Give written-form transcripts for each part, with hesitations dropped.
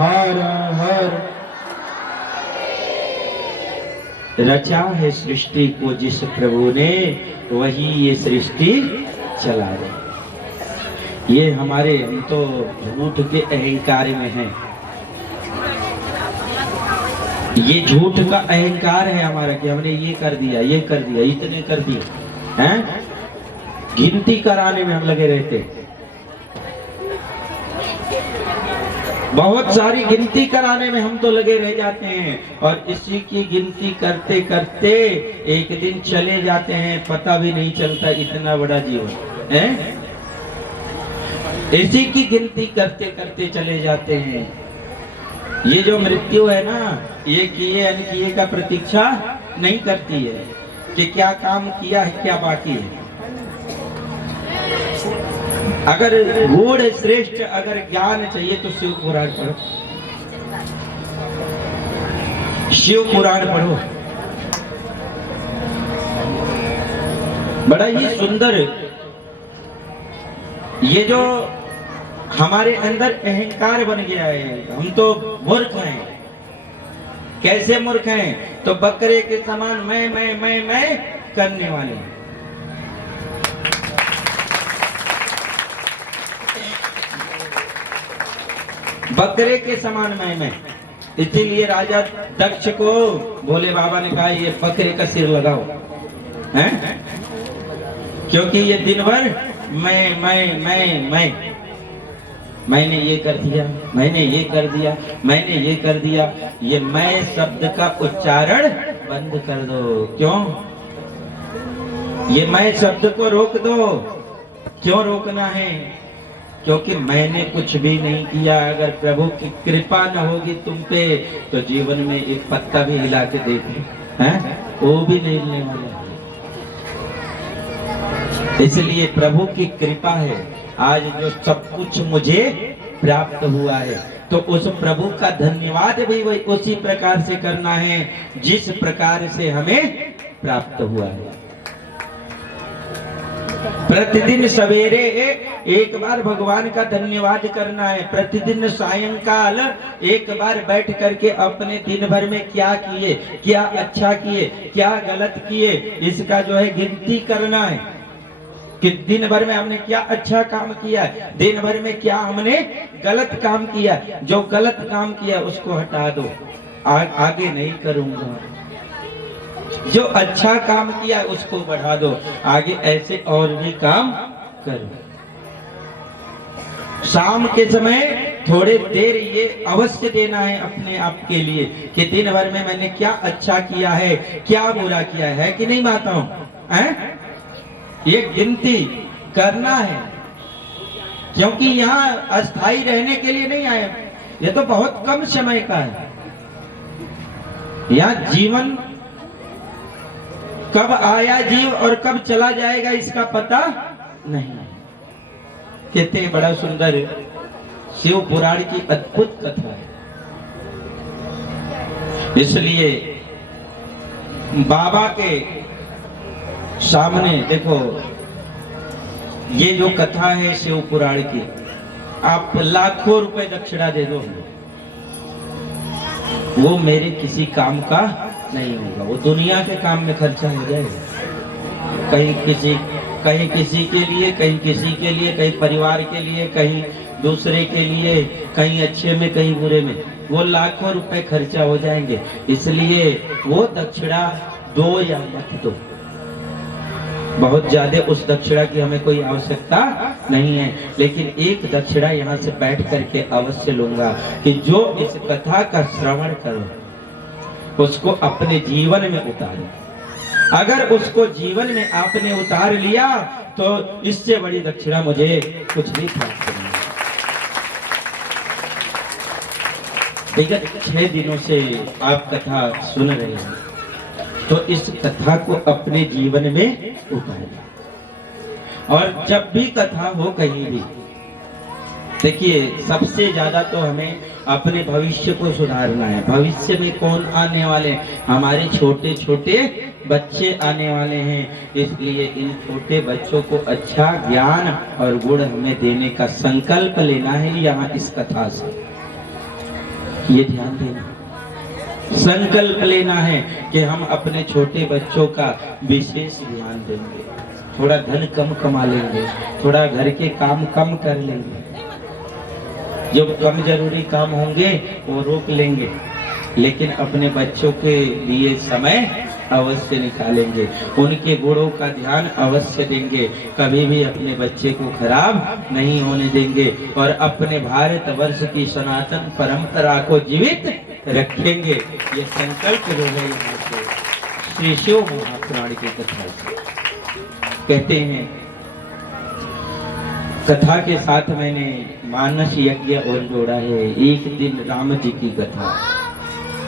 हर हर। रचा है सृष्टि को जिस प्रभु ने, वही ये सृष्टि चला रहे। ये हमारे, हम तो झूठ के अहंकार में हैं। ये झूठ का अहंकार है हमारा कि हमने ये कर दिया, ये कर दिया, इतने कर दिए हैं। गिनती कराने में हम लगे रहते, बहुत सारी गिनती कराने में हम तो लगे रह जाते हैं, और इसी की गिनती करते करते एक दिन चले जाते हैं, पता भी नहीं चलता इतना बड़ा जीवन है। इसी की गिनती करते करते चले जाते हैं। ये जो मृत्यु है ना, ये किए अनकिए का प्रतीक्षा नहीं करती है कि क्या काम किया है, क्या बाकी है। अगर गूढ़ श्रेष्ठ अगर ज्ञान चाहिए तो शिव पुराण पढ़ो, शिव पुराण पढ़ो। बड़ा ही सुंदर ये जो हमारे अंदर अहंकार बन गया है, हम तो मूर्ख हैं। कैसे मूर्ख हैं? तो बकरे के समान मैं करने वाले हैं। बकरे के समान मैं। इसीलिए राजा दक्ष को भोले बाबा ने कहा ये बकरे का सिर लगाओ, हैं? क्योंकि ये दिन भर मैंने ये कर दिया, मैंने ये कर दिया, मैंने ये कर दिया। ये मैं शब्द का उच्चारण बंद कर दो। क्यों? ये मैं शब्द को रोक दो। क्यों रोकना है? क्योंकि मैंने कुछ भी नहीं किया। अगर प्रभु की कृपा न होगी तुम पे तो जीवन में एक पत्ता भी हिला के देखे, हैं? वो भी नहीं हिलने वाला। इसलिए प्रभु की कृपा है आज जो सब कुछ मुझे प्राप्त हुआ है। तो उस प्रभु का धन्यवाद भी वही उसी प्रकार से करना है जिस प्रकार से हमें प्राप्त हुआ है। प्रतिदिन सवेरे एक बार भगवान का धन्यवाद करना है। प्रतिदिन सायंकाल एक बार बैठ करके अपने दिन भर में क्या किए, क्या अच्छा किए, क्या गलत किए, इसका जो है गिनती करना है कि दिन भर में हमने क्या अच्छा काम किया, दिन भर में क्या हमने गलत काम किया। जो गलत काम किया उसको हटा दो, आगे नहीं करूंगा। जो अच्छा काम किया उसको बढ़ा दो, आगे ऐसे और भी काम करो। शाम के समय थोड़े देर ये अवश्य देना है अपने आप के लिए कि दिन भर में मैंने क्या अच्छा किया है, क्या बुरा किया है कि नहीं माताओं, हैं? ये गिनती करना है। क्योंकि यहाँ अस्थाई रहने के लिए नहीं आए, ये तो बहुत कम समय का है। यहाँ जीवन कब आया जीव और कब चला जाएगा इसका पता नहीं। कहते हैं बड़ा सुंदर शिव पुराण की अद्भुत कथा है। इसलिए बाबा के सामने देखो ये जो कथा है शिव पुराण की, आप लाखों रुपए दक्षिणा दे दो, वो मेरे किसी काम का नहीं होगा। वो दुनिया के काम में खर्चा हो जाएगा। कहीं किसी के लिए, कहीं किसी के लिए, कहीं परिवार के लिए, कहीं दूसरे के लिए, कहीं अच्छे में कहीं बुरे में, वो लाखों रुपए खर्चा हो जाएंगे। इसलिए वो दक्षिणा दो या मत दो। बहुत ज्यादा उस दक्षिणा की हमें कोई आवश्यकता नहीं है, लेकिन एक दक्षिणा यहाँ से बैठ करके अवश्य लूंगा कि जो इस कथा का श्रवण करो उसको अपने जीवन में उतारो। अगर उसको जीवन में आपने उतार लिया तो इससे बड़ी दक्षिणा मुझे कुछ नहीं प्राप्त नहीं। विगत 6 दिनों से आप कथा सुन रहे हैं, तो इस कथा को अपने जीवन में उतारें। और जब भी कथा हो कहीं भी, देखिए सबसे ज्यादा तो हमें अपने भविष्य को सुधारना है। भविष्य में कौन आने वाले? हमारे छोटे छोटे बच्चे आने वाले हैं। इसलिए इन छोटे बच्चों को अच्छा ज्ञान और गुण हमें देने का संकल्प लेना है यहाँ इस कथा से। ये ध्यान देना, संकल्प लेना है कि हम अपने छोटे बच्चों का विशेष ध्यान देंगे, थोड़ा धन कम कमा लेंगे, थोड़ा घर के काम कम कर लेंगे, जो कम जरूरी काम होंगे वो रोक लेंगे, लेकिन अपने बच्चों के लिए समय अवश्य निकालेंगे, उनके गुणों का ध्यान अवश्य देंगे, कभी भी अपने बच्चे को खराब नहीं होने देंगे और अपने भारतवर्ष की सनातन परंपरा को जीवित रखेंगे। ये संकल्प जो है यहाँ से श्री शिव महापुराण की कथा से कहते हैं। कथा के साथ मैंने मानस यज्ञ और जोड़ा है, एक दिन राम जी की कथा।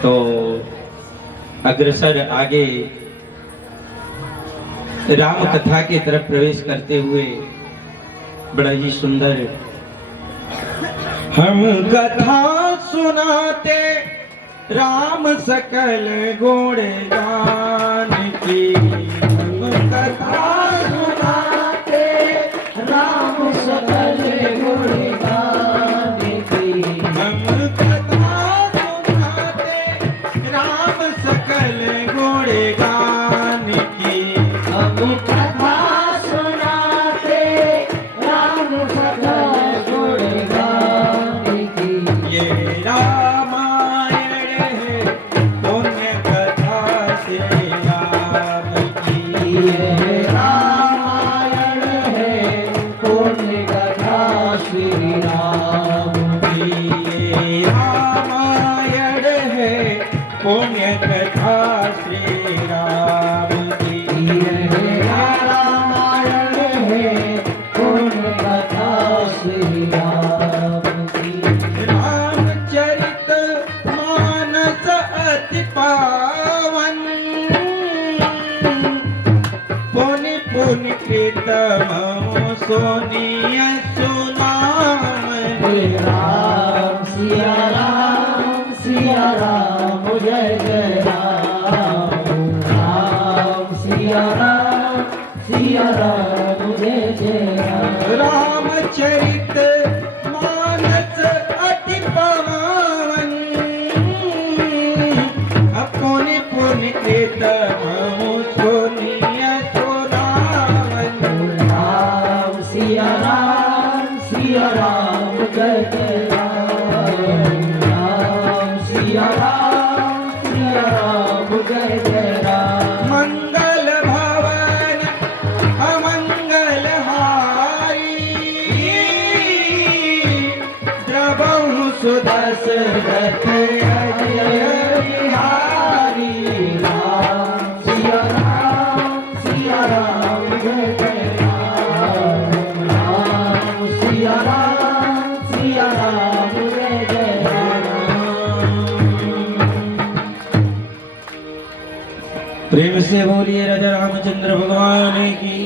तो अग्रसर आगे राम कथा की तरफ प्रवेश करते हुए बड़ा ही सुंदर हम कथा सुनाते राम सकल गुण गान की, हम कथा सुनाते राम सकल गुण गान की, हम कथा सुनाते राम सकल गुण गान की, हम कथा सुनाते राम सकल गुण गान की। ये रामायण है पुण्य कथा श्री राम की, ये रामायण है पुण्य कथा श्री राम की, ये रामायण है पुण्य कथा श्री राम की, ये रामायण है पुण्य कथा श्री राम की। रामचरित मानस अति पावन, पुण्य पुण्य कृतम सोनिय सुनाम, राम सिया राम सिया राम जय जय राम, राम सिया राम जय जय राम। रामचरित मानस अति पावन, पुण्य पुण्य कृतम सोनिय सुनावन, राम सिया राम जय जय राम, राम सिया राम जय जय राम। मंगल भवन अमंगल हारी, द्रवहु सुदशरथ अजय बिहारी, राम सिया राम जय जय राम, राम सिया राम जय जय राम। प्रेम से बोलिए राजा रामचंद्र भगवान की,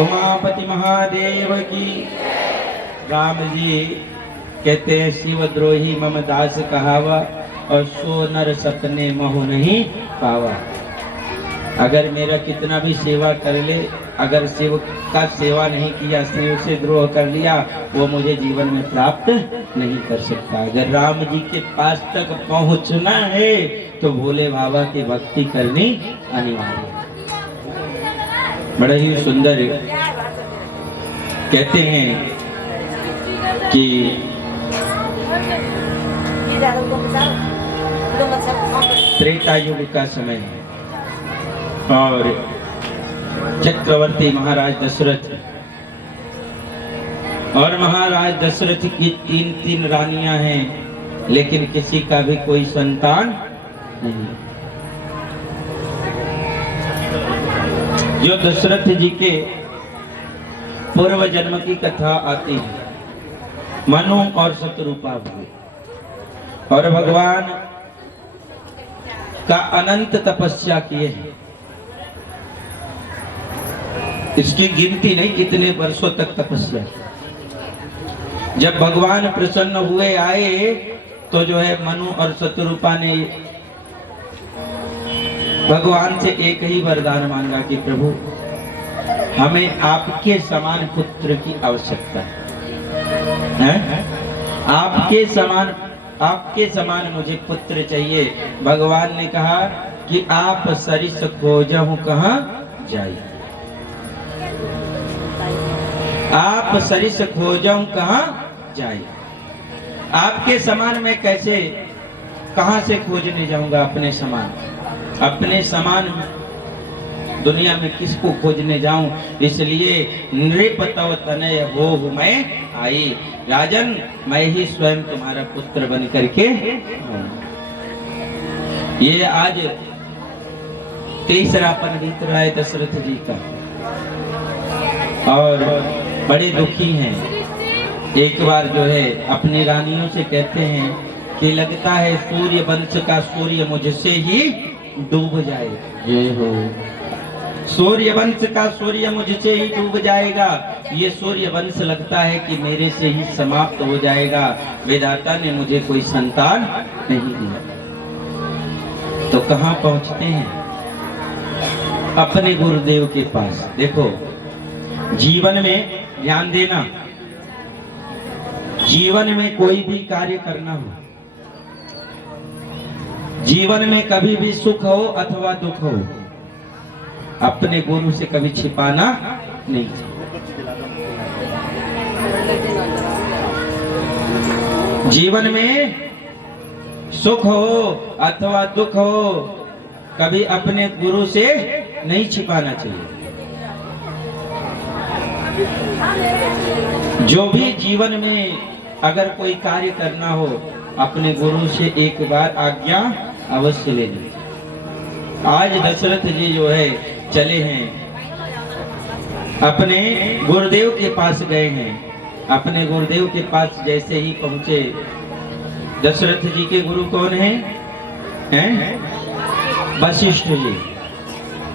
उमापति महादेव की। राम जी कहते हैं शिवद्रोही मम दास कहावा, और सो नर सपने मोह नहीं पावा। अगर मेरा कितना भी सेवा कर ले, अगर शिव का सेवा नहीं किया, शिव से द्रोह कर लिया, वो मुझे जीवन में प्राप्त नहीं कर सकता। अगर राम जी के पास तक पहुंचना है तो भोले बाबा की भक्ति करनी अनिवार्य है। बड़ा ही सुंदर कहते हैं कि त्रेता युग का समय है और चक्रवर्ती महाराज दशरथ और महाराज दशरथ की 3 रानियां हैं, लेकिन किसी का भी कोई संतान नहीं। जो दशरथ जी के पूर्व जन्म की कथा आती है, मनु और शत्रुपा हुए और भगवान का अनंत तपस्या किए हैं। इसकी गिनती नहीं कितने वर्षों तक तपस्या। जब भगवान प्रसन्न हुए आए तो जो है मनु और शत्रुपा ने भगवान से एक ही वरदान मांगा कि प्रभु हमें आपके समान पुत्र की आवश्यकता है। आपके समान आपके समान मुझे पुत्र चाहिए। भगवान ने कहा कि आप सरिस खोजहु कहाँ जाई, आप सरिस खोजहु कहाँ जाई। आपके समान मैं कैसे, कहां से खोजने जाऊंगा अपने समान? अपने समान दुनिया में किसको खोजने जाऊं? इसलिए नृप तव तनय होहु मैं आई। राजन, मैं ही स्वयं तुम्हारा पुत्र बन करके ये आज तीसरा पन बीत रहा है दशरथ जी का, और बड़े दुखी हैं। एक बार जो है अपनी रानियों से कहते हैं कि लगता है सूर्य वंश का सूर्य मुझसे ही डूब जाए। ये हो, सूर्य वंश का सूर्य मुझसे ही डूब जाएगा। ये सूर्य वंश लगता है कि मेरे से ही समाप्त हो जाएगा। विधाता ने मुझे कोई संतान नहीं दिया। तो कहाँ पहुंचते हैं? अपने गुरुदेव के पास। देखो, जीवन में ध्यान देना, जीवन में कोई भी कार्य करना हो, जीवन में कभी भी सुख हो अथवा दुख हो, अपने गुरु से कभी छिपाना नहीं। जीवन में सुख हो अथवा दुख हो, कभी अपने गुरु से नहीं छिपाना चाहिए। जो भी जीवन में अगर कोई कार्य करना हो, अपने गुरु से एक बार आज्ञा अवश्य लेनी। आज दशरथ जी जो है चले हैं, अपने गुरुदेव के पास गए हैं। अपने गुरुदेव के पास जैसे ही पहुंचे, दशरथ जी के गुरु कौन हैं? वशिष्ठ जी।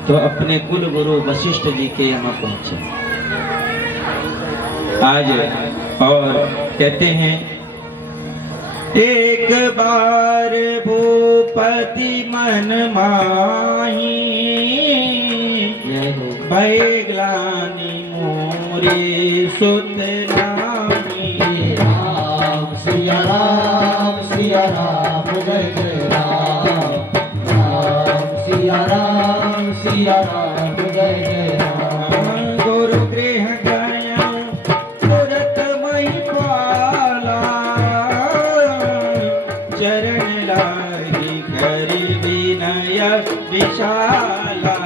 तो अपने कुल गुरु वशिष्ठ जी के यहाँ पहुंचे आज, और कहते हैं एक बार भूपति मन माही, भय ग्लानि मोरे सुत नामी। राम सिया राम, सिया राम जय जय राम। राम सिया राम, सिया राम जय जय राम। गुरु गृह गया तुरत मई पाला, चरण लागी करी विनय विशाला।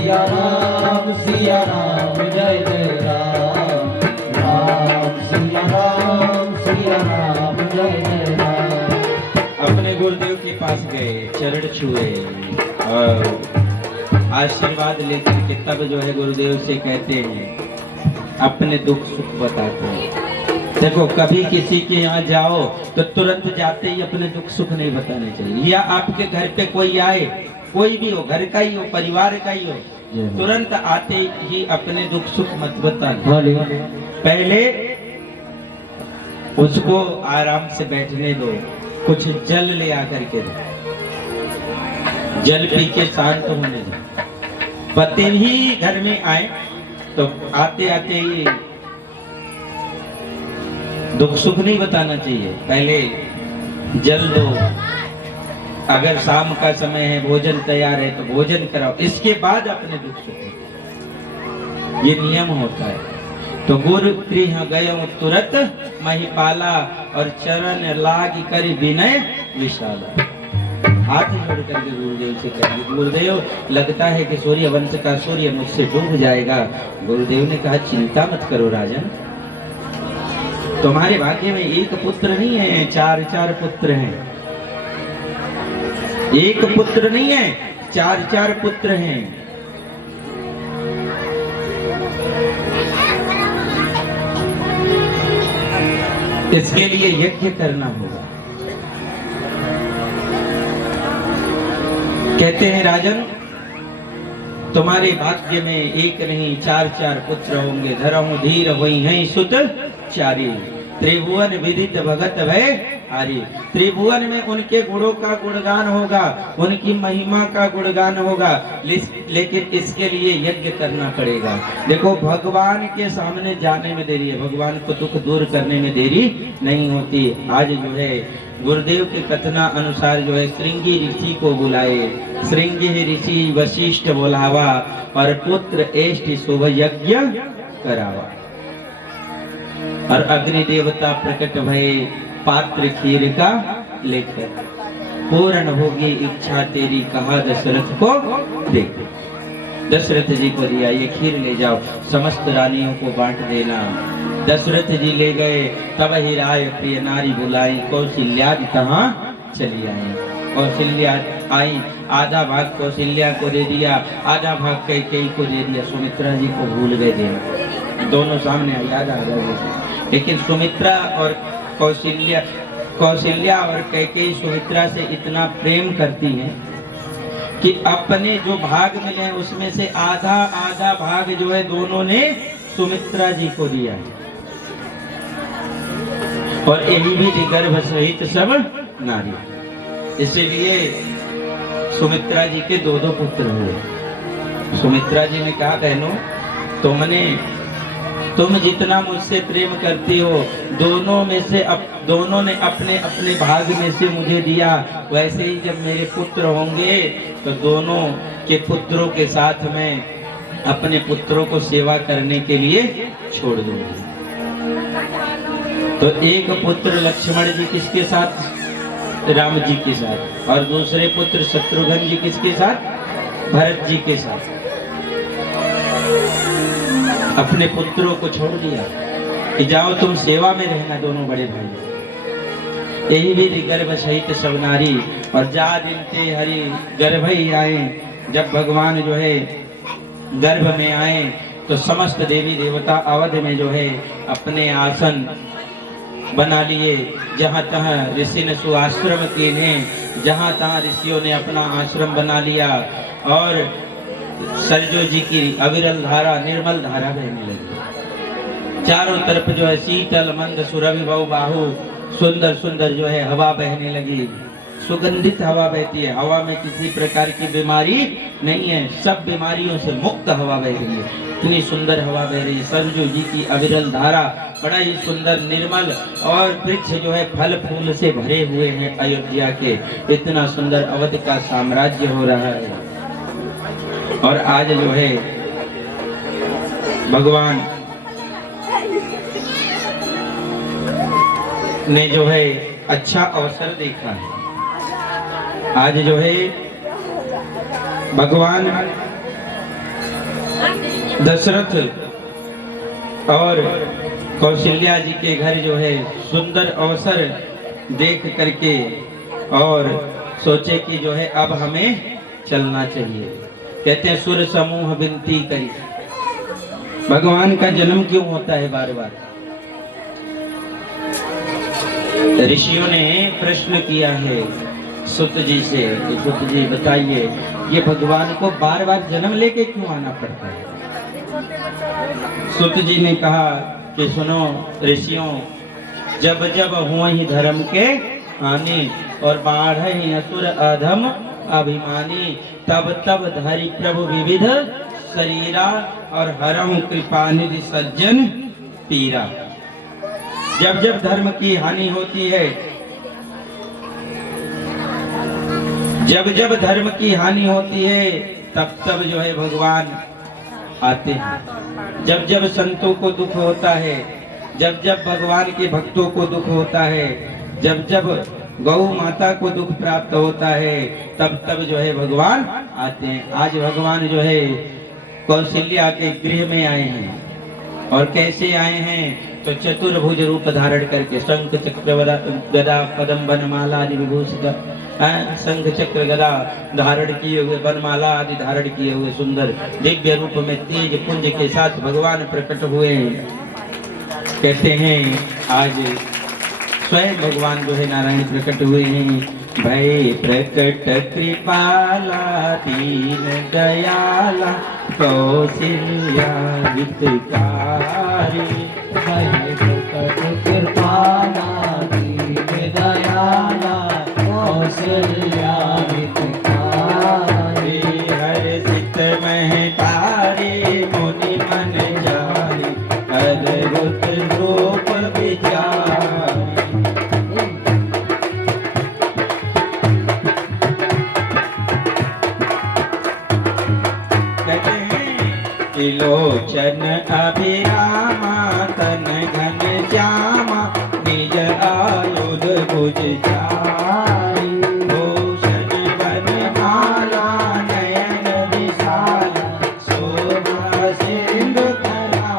सिया राम जय जय राम। राम सिया राम, सिया राम जय जय राम। अपने गुरुदेव के पास गए, चरण छुए और आशीर्वाद लेकर के तब जो है गुरुदेव से कहते हैं, अपने दुख सुख बताते हैं। देखो, कभी किसी के यहाँ जाओ तो तुरंत जाते ही अपने दुख सुख नहीं बताने चाहिए। या आपके घर पे कोई आए, कोई भी हो, घर का ही हो, परिवार का ही हो, तुरंत आते ही अपने दुख सुख मत बताना। पहले उसको आराम से बैठने दो, कुछ जल ले आकर के दो, जल पी के शांत होने दो। पति ही घर में आए तो आते आते ही दुख सुख नहीं बताना चाहिए, पहले जल दो। अगर शाम का समय है, भोजन तैयार है तो भोजन कराओ, इसके बाद अपने दुख सुख। ये नियम होता है। तो गुरु गृह गयो तुरत महिपाला, और चरण लाग कर विनय विशाला। हाथ जोड़ करके गुरुदेव से कहेंगे, गुरुदेव लगता है कि सूर्य वंश का सूर्य मुझसे डूब जाएगा। गुरुदेव ने कहा, चिंता मत करो राजन, तुम्हारे भाग्य में एक पुत्र नहीं है, चार चार पुत्र हैं। एक पुत्र नहीं है, चार चार पुत्र हैं। इसके लिए यज्ञ करना होगा। कहते हैं राजन, तुम्हारे भाग्य में एक नहीं चार चार पुत्र होंगे। धरहु धीर होई हैं सुत चारी, त्रिभुवन विदित भगत भय हारी। त्रिभुवन में उनके गुणों का गुणगान होगा, उनकी महिमा का गुणगान होगा, लेकिन इसके लिए यज्ञ करना पड़ेगा। देखो भगवान के सामने जाने में देरी है, भगवान को दुख दूर करने में देरी नहीं होती। आज जो है गुरुदेव के कथना अनुसार जो है श्रृंगी ऋषि को बुलाए, श्रृंगी ऋषि वशिष्ठ बुलावा और पुत्र एष्टि शुभ यज्ञ करावा। और अग्नि देवता प्रकट भये पात्र खीर का लेकर, पूर्ण होगी इच्छा तेरी कहा दशरथ को देख। दशरथ जी को दिया, ये खीर ले जाओ, समस्त रानियों को बांट देना। दशरथ जी ले गए, तब ही राय प्रिय नारी बुलाई, कौशल्या तहाँ चली आई। कौशल्या आई, आधा भाग कौशल्या को दे दिया, आधा भाग कैकेयी को दे दिया। सुमित्रा जी को भूल गए देना, दोनों सामने याद आ गए। लेकिन सुमित्रा और कौशल्या और कैकेयी सुमित्रा से इतना प्रेम करती हैं कि अपने जो भाग मिले हैं उसमें से आधा आधा भाग जो है दोनों ने सुमित्रा जी को दिया है। और यही भी गर्भ सहित सब नारी, इसलिए सुमित्रा जी के दो दो पुत्र हुए। सुमित्रा जी ने कहा, बहनों तुम जितना मुझसे प्रेम करती हो, दोनों ने अपने अपने भाग में से मुझे दिया, वैसे ही जब मेरे पुत्र होंगे तो दोनों के पुत्रों के साथ में अपने पुत्रों को सेवा करने के लिए छोड़ दूंगी। तो एक पुत्र लक्ष्मण जी किसके साथ? राम जी के साथ। और दूसरे पुत्र शत्रुघ्न जी किसके साथ? भरत जी के साथ। अपने पुत्रों को छोड़ दिया कि जाओ तुम सेवा में रहना, दोनों बड़े भाई। यही भी गर्भ सहित सब नारी। और जा दिन ते हरि गर्भ ही आए, जब भगवान जो है गर्भ में आए तो समस्त देवी देवता अवध में जो है अपने आसन बना लिए। जहाँ तहाँ ऋषि ने सुआश्रम किए, जहाँ तहाँ ऋषियों ने अपना आश्रम बना लिया। और सरजू जी की अविरल धारा, निर्मल धारा बहने लगी। चारों तरफ जो है शीतल मंद सुरभि बहु बाहु, सुंदर सुंदर जो है हवा बहने लगी। सुगंधित हवा बहती है, हवा में किसी प्रकार की बीमारी नहीं है, सब बीमारियों से मुक्त हवा बह रही है। इतनी सुंदर हवा बह रही है। सरजू जी की अविरल धारा, बड़ा ही सुंदर निर्मल, और वृक्ष जो है फल फूल से भरे हुए हैं अयोध्या के। इतना सुंदर अवध का साम्राज्य हो रहा है। और आज जो है भगवान ने जो है अच्छा अवसर देखा है। आज जो है भगवान दशरथ और कौशल्या जी के घर जो है सुंदर अवसर देख करके और सोचे कि जो है अब हमें चलना चाहिए। कहते हैं सुर समूह विनती करी। भगवान का जन्म क्यों होता है बार बार? ऋषियों ने प्रश्न किया है सुत जी से कि सुत जी बताइए, ये भगवान को बार बार जन्म लेके क्यों आना पड़ता है? सुत जी ने कहा कि सुनो ऋषियों, जब जब हुआ ही धर्म के हानि और बाढ़ ही असुर अधम अभिमानी, तब तब धरि प्रभु विविध शरीरा और हरहु कृपा निधि सज्जन पीरा। जब जब धर्म की हानि होती है, जब जब धर्म की हानि होती है, तब तब जो है भगवान आते हैं। जब जब संतों को दुख होता है, जब जब भगवान के भक्तों को दुख होता है, जब जब गौ माता को दुख प्राप्त होता है, तब तब जो है भगवान आते हैं। आज भगवान जो है कौशल्या के गृह में आए हैं। और कैसे आए हैं? तो चतुर्भुज रूप धारण करके, शंख चक्र गदा पदम वनमाला आदि विभूषित, शंख चक्र गदा धारण किए हुए, वनमाला आदि धारण किए हुए सुंदर दिव्य रूप में तेज पुंज के साथ भगवान प्रकट हुए। कहते हैं आज स्वयं भगवान जो है नारायण प्रकट हुए हैं। भय प्रकट कृपाला दीन दयाला कौशल्या हितकारी। भय प्रकट कृपाला दीन दयाला सागरिया हितकारी। हर्षित महकारी मुनि मन जानी अद्भुत रूप विचारी। कहते हैं त्रिलोचन अभिरामा तन घन श्यामा निज आयुध भुज चारि। भूषण वन माला नयन विशाल शोभा सिंधु कला।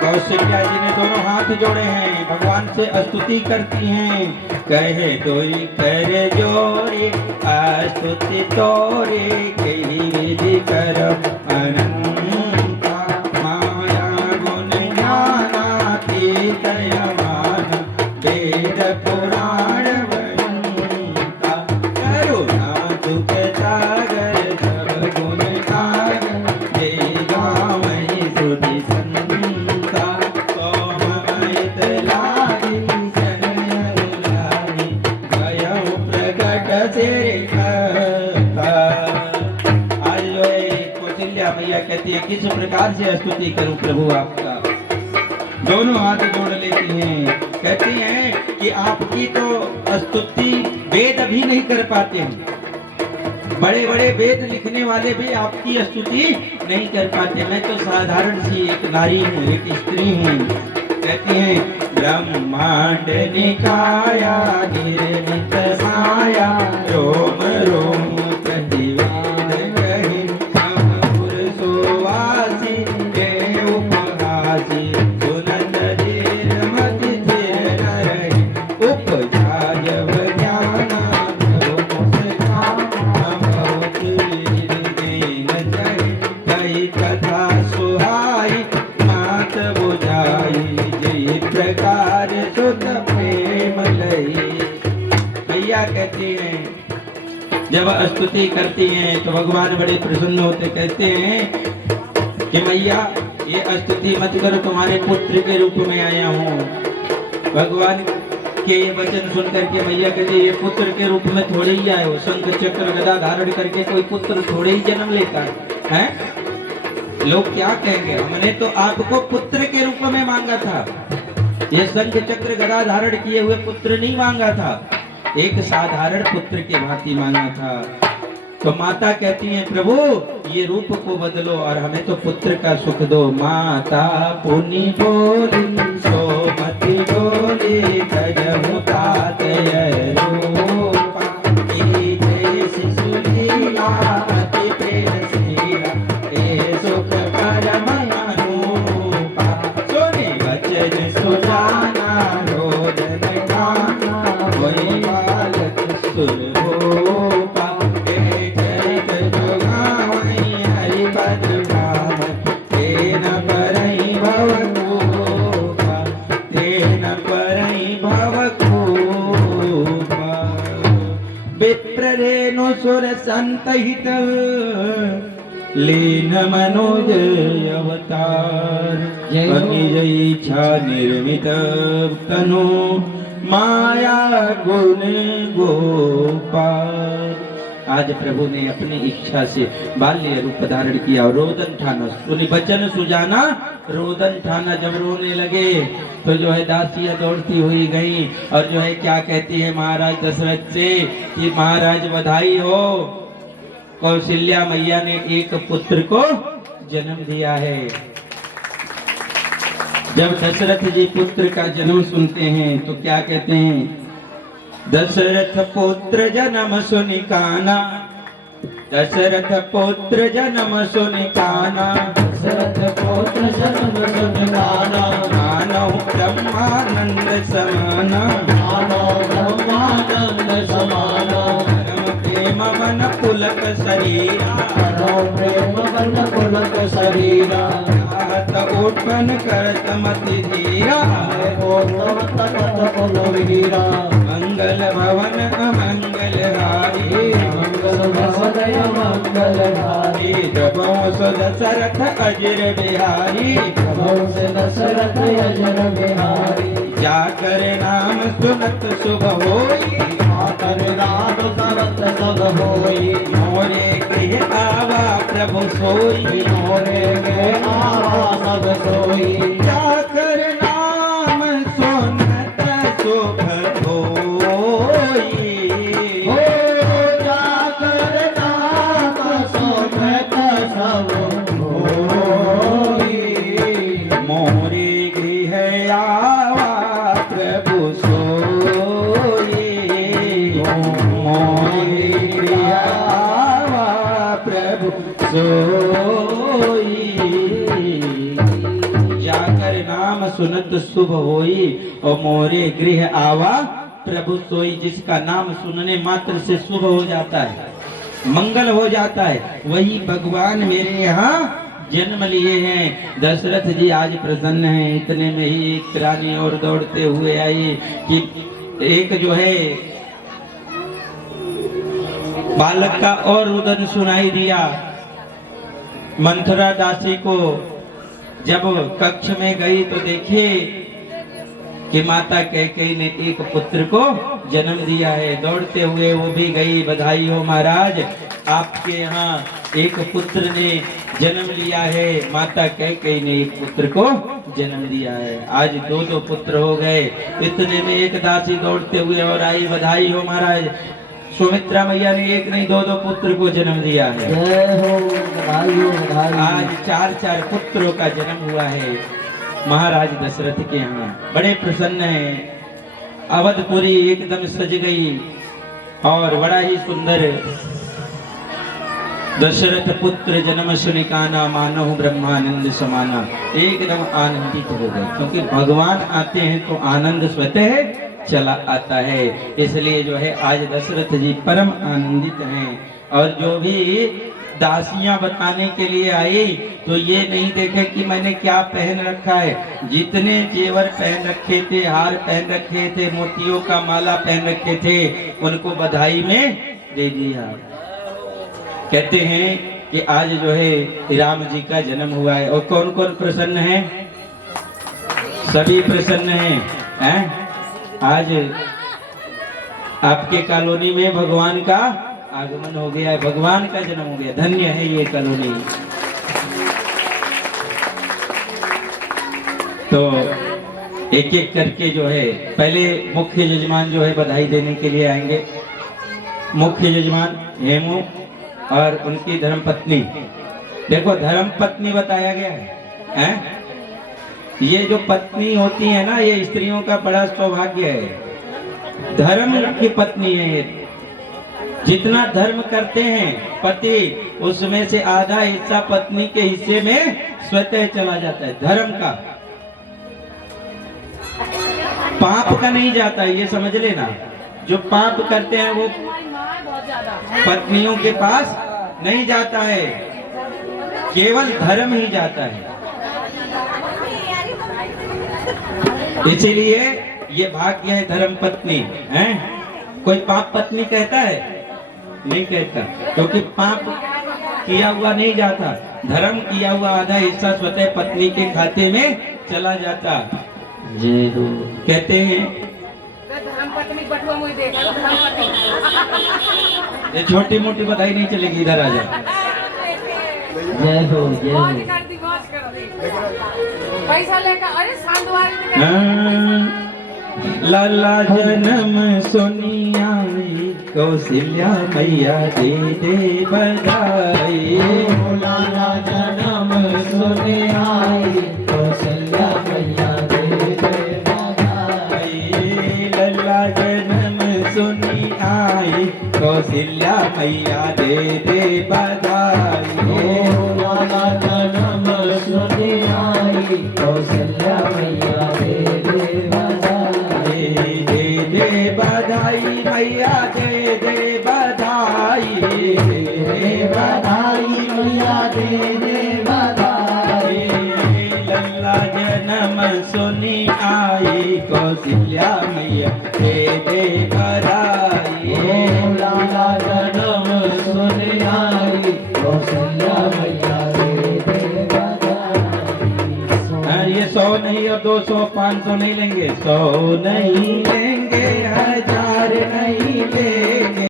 कौशल्या जी ने दोनों हाथ जोड़े हैं, भगवान से स्तुति करती हैं। कहे दोई कर जोरे स्तुति तोरे कही विधि करम अनंता। माया गुण ज्ञानातीत यमान वेद पुराण वंता। करुणा दुख सागर सब गुण सागर जे गावई सुधि संता। सोमयत लागी शरण लागी भयउ प्रगट सिर कथा। आज जो है कौशल्या मैया कहती है किस प्रकार से स्तुति करूं प्रभु आपका। दोनों हाथ जोड़ लेती हैं, कहती हैं कि आपकी तो स्तुति वेद भी नहीं कर पाते हैं। बड़े बड़े वेद लिखने वाले भी आपकी स्तुति नहीं कर पाते। मैं तो साधारण सी एक नारी हूँ, एक स्त्री हूँ। कहती हैं ब्रह्मांड निकाया निर्मित माया रोम रोम प्रतिवेद कहे। अमर सुवासी के उपहासी सुनत धीर मति स्थिर न रहे। उपजाय ज्ञाना बहुत कई कथा सुहाई मात बुझाई जय प्रकार सुत प्रेम लई। मैया कहती हैं जब स्तुति करती हैं तो भगवान बड़े प्रसन्न होते। कहते हैं कि मैया ये स्तुति मत करो, तुम्हारे पुत्र के रूप में आया हूँ। भगवान के ये वचन सुन करके मैया कहती ये पुत्र के रूप में थोड़े ही आए हो। शंख चक्र गदा धारण करके कोई पुत्र थोड़े ही जन्म लेता है। लोग क्या कहेंगे, हमने तो आपको पुत्र के रूप में मांगा था। ये शंख चक्र गदा धारण किए हुए पुत्र नहीं मांगा था, एक साधारण पुत्र के भांति मांगा था। तो माता कहती हैं प्रभु ये रूप को बदलो और हमें तो पुत्र का सुख दो। माता पुनि बोली सो मति बोली तजहु तातय रूपा। कीजे शिशु लीला अति प्रेम शीला ए सुख परम अनुपा। सुनि वचन सुजाना रोदन गाना वही बालक सुर भूपा। विप्ररेणु सुर संतहित लीन मनोज अवतार। निज इच्छा निर्मित तनु माया गुण गोपाल। आज प्रभु ने अपनी इच्छा से बाल्य रूप धारण किया और रोदन ठाना। सुनि बचन सुजाना रोदन ठाना। जब रोने लगे तो जो है दासियां दौड़ती हुई गई और जो है क्या कहती है महाराज दशरथ से कि महाराज बधाई हो, कौशल्या मैया ने एक पुत्र को जन्म दिया है। जब दशरथ जी पुत्र का जन्म सुनते हैं तो क्या कहते हैं, दशरथ पुत्र जन्म सुनि काना। दशरथ पुत्र जन्म सुनि काना। दशरथ पुत्र जन्म सुनि काना। मानव ब्रह्मानंद समाना। मानव ब्रह्मानंद समाना। परम प्रेम मन पुलक शरीरा। परम प्रेम मन पुलक शरीरा। चाहत उत्पन्न करत मति धीरा। मंगल भवन अमंगल हारी। प्रभु सो दशरथ अजर बिहारी, प्रभु से दशरथ अजर बिहारी, जाकर नाम सुनत शुभ होई, आकर नाम सुनत सब होई, मोरे गृह आवा प्रभु सोई, मोरे में आवा सब सोई, जाकर नाम सुनत शुभ होई, हो जाकर नाम सुनत सब होई, मोरे गृह आवा प्रभु सोई, मोरे गृह आवा प्रभु सोई, जाकर नाम सुनत शुभ होई और मोरे गृह आवा प्रभु सोई। जिसका नाम सुनने मात्र से शुभ हो जाता है, मंगल हो जाता है, वही भगवान मेरे यहाँ जन्म लिए हैं। दशरथ जी आज प्रसन्न हैं। इतने में ही एक रानी और दौड़ते हुए आई कि एक जो है बालक का और रुदन सुनाई दिया। मंथरा दासी को जब कक्ष में गई तो देखे कि माता कैकेयी ने एक पुत्र को जन्म दिया है। दौड़ते हुए वो भी गई, बधाई हो महाराज, आपके यहाँ एक पुत्र ने जन्म लिया है। माता कैकेयी ने एक पुत्र को जन्म दिया है। आज दो दो पुत्र हो गए। इतने में एक दासी दौड़ते हुए और आई, बधाई हो महाराज, सुमित्रा मैया ने एक नहीं दो दो पुत्र को जन्म दिया है। जय हो, बधाई हो, बधाई। आज चार चार पुत्रों का जन्म हुआ है महाराज दशरथ के यहाँ। बड़े प्रसन्न हैं। अवधपुरी एकदम सज गई और बड़ा ही सुंदर दशरथ पुत्र जन्म सुनि काना, मानहु ब्रह्मानंद समाना। एकदम आनंदित हो गए, क्योंकि भगवान आते हैं तो आनंद स्वतः चला आता है। इसलिए जो है आज दशरथ जी परम आनंदित हैं। और जो भी दासियां बताने के लिए आई तो ये नहीं देखे कि मैंने क्या पहन रखा है। जितने जेवर पहन रखे थे, हार पहन रखे थे, मोतियों का माला पहन रखे थे, उनको बधाई में दे दिया। कहते हैं कि आज जो है राम जी का जन्म हुआ है। और कौन कौन प्रसन्न है? सभी प्रसन्न हैं। आज आपके कॉलोनी में भगवान का आगमन हो गया है, भगवान का जन्म हो गया। धन्य है ये कॉलोनी। तो एक एक करके जो है पहले मुख्य यजमान जो है बधाई देने के लिए आएंगे। मुख्य यजमान हेमू और उनकी धर्मपत्नी। देखो धर्मपत्नी बताया गया है? ये जो पत्नी होती है ना, ये स्त्रियों का बड़ा सौभाग्य है। धर्म की पत्नी है ये। जितना धर्म करते हैं पति, उसमें से आधा हिस्सा पत्नी के हिस्से में स्वतः चला जाता है। धर्म का, पाप का नहीं जाता है, ये समझ लेना। जो पाप करते हैं वो पत्नियों के पास नहीं जाता है, केवल धर्म ही जाता है। इसीलिए ये भाग्य है धर्म पत्नी है। कोई पाप पत्नी कहता है? नहीं कहता, क्योंकि पाप किया हुआ नहीं जाता। धर्म किया हुआ आधा हिस्सा स्वतः पत्नी के खाते में चला जाता। जी कहते हैं ये छोटी मोटी बधाई नहीं चलेगी, इधर आ जाओ। जय हो, जय हो। पैसा लेकर अरे सांडवारी लाला जन्म सुनिया कौशल्या मैया दे दे बधाई। लाला जन्म सुने आई, कौशल्या मैया दे दे बधाई। लाला जन्म सुनी आई कौशल्या मैया दे दे बधाई। लाला जन्म सुने आई, कौशल्या मैया दे दे बधाई। दे दे बधाई मैया दे दे बधाई। दे बधाई मैया दे दे बधाई। लल्ला जन्म सुनी आई कौशल्या मैया दे दे बधाई। लाला जन्म सुने आई, कौशल्या मैया 200 500 नहीं लेंगे, 100 नहीं लेंगे, 1000 नहीं लेंगे।